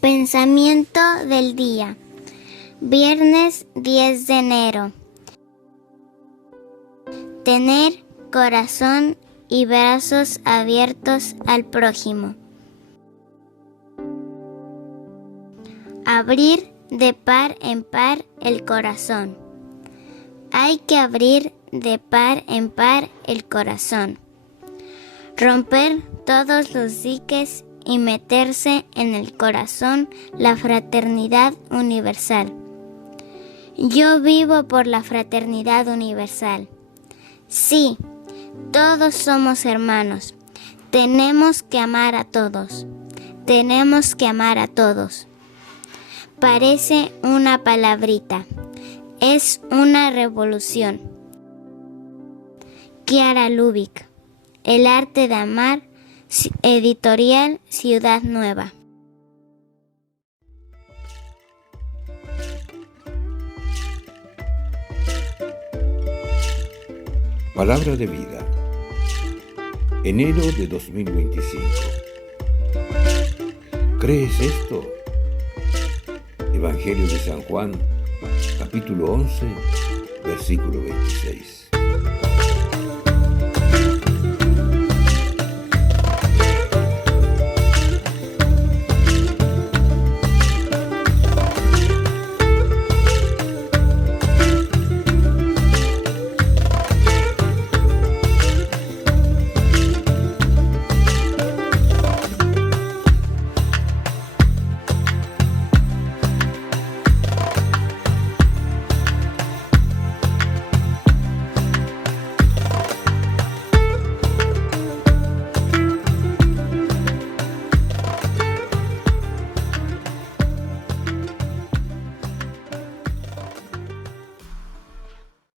Pensamiento del día. Viernes 10 de enero. Tener corazón y brazos abiertos al prójimo. Abrir de par en par el corazón. Hay que abrir de par en par el corazón. Romper todos los diques y meterse en el corazón la fraternidad universal. Yo vivo por la fraternidad universal. Sí, todos somos hermanos. Tenemos que amar a todos. Tenemos que amar a todos. Parece una palabrita. Es una revolución. Chiara Lubich. El arte de amar. Editorial Ciudad Nueva. Palabra de vida. Enero de 2025. ¿Crees esto? Evangelio de San Juan, capítulo 11, versículo 26.